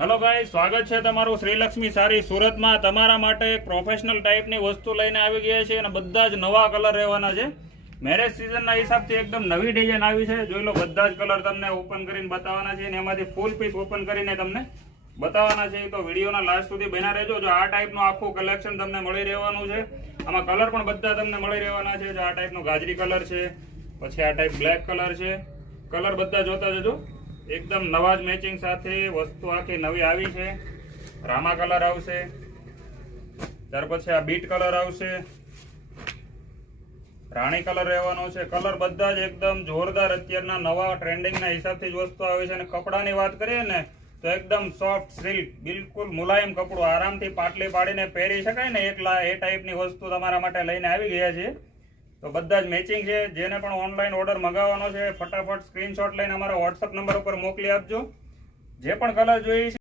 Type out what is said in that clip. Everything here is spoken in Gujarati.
હેલો ગાઈસ, સ્વાગત છે તમારું શ્રીલક્ષ્મી સારી સુરતમાં. તમારા માટે એક પ્રોફેશનલ ટાઈપની વસ્તુ લઈને આવી ગયા છે અને બધા જ નવા કલર રહેવાના છે. મેરેજ સિઝનના હિસાબથી એકદમ નવી ડિઝાઇન આવી છે. જોઈ લો, બધા જ કલર તમને ઓપન કરીને બતાવવાના છે અને એમાંથી ફૂલ પીસ ઓપન કરીને તમને બતાવવાના છે. તો વિડીયોના લાસ્ટ સુધી બન્યા રહેજો. જો આ ટાઈપનું આખું કલેક્શન તમને મળી રહેવાનું છે. આમાં કલર પણ બધા તમને મળી રહેવાના છે. જો આ ટાઈપનો ગાજરી કલર છે, પછી આ ટાઈપ બ્લેક કલર છે. કલર બધા જોતા જજો. એકદમ નવા જ મેચિંગ સાથે વસ્તુ આખી નવી આવી છે. રામા કલર આવશે, ત્યાર પછી આ બીટ કલર આવશે, રાણી કલર રહેવાનો છે. કલર બધા જ એકદમ જોરદાર અત્યારના નવા ટ્રેન્ડિંગના હિસાબથી જ વસ્તુ આવે છે. અને કપડાની વાત કરીએ ને તો એકદમ સોફ્ટ સિલ્ક, બિલકુલ મુલાયમ કપડું, આરામથી પાટલી પાડીને પહેરી શકાય ને એકલા એ ટાઈપની વસ્તુ તમારા માટે લઈને આવી ગયા છે. તો બધા જ મેચિંગ છે. જેને પણ ઓનલાઈન ઓર્ડર મંગાવવાનો છે ફટાફટ સ્ક્રીનશોટ લઈને અમારા વોટ્સઅપ નંબર ઉપર મોકલી આપજો. જે પણ કલર જોઈએ છે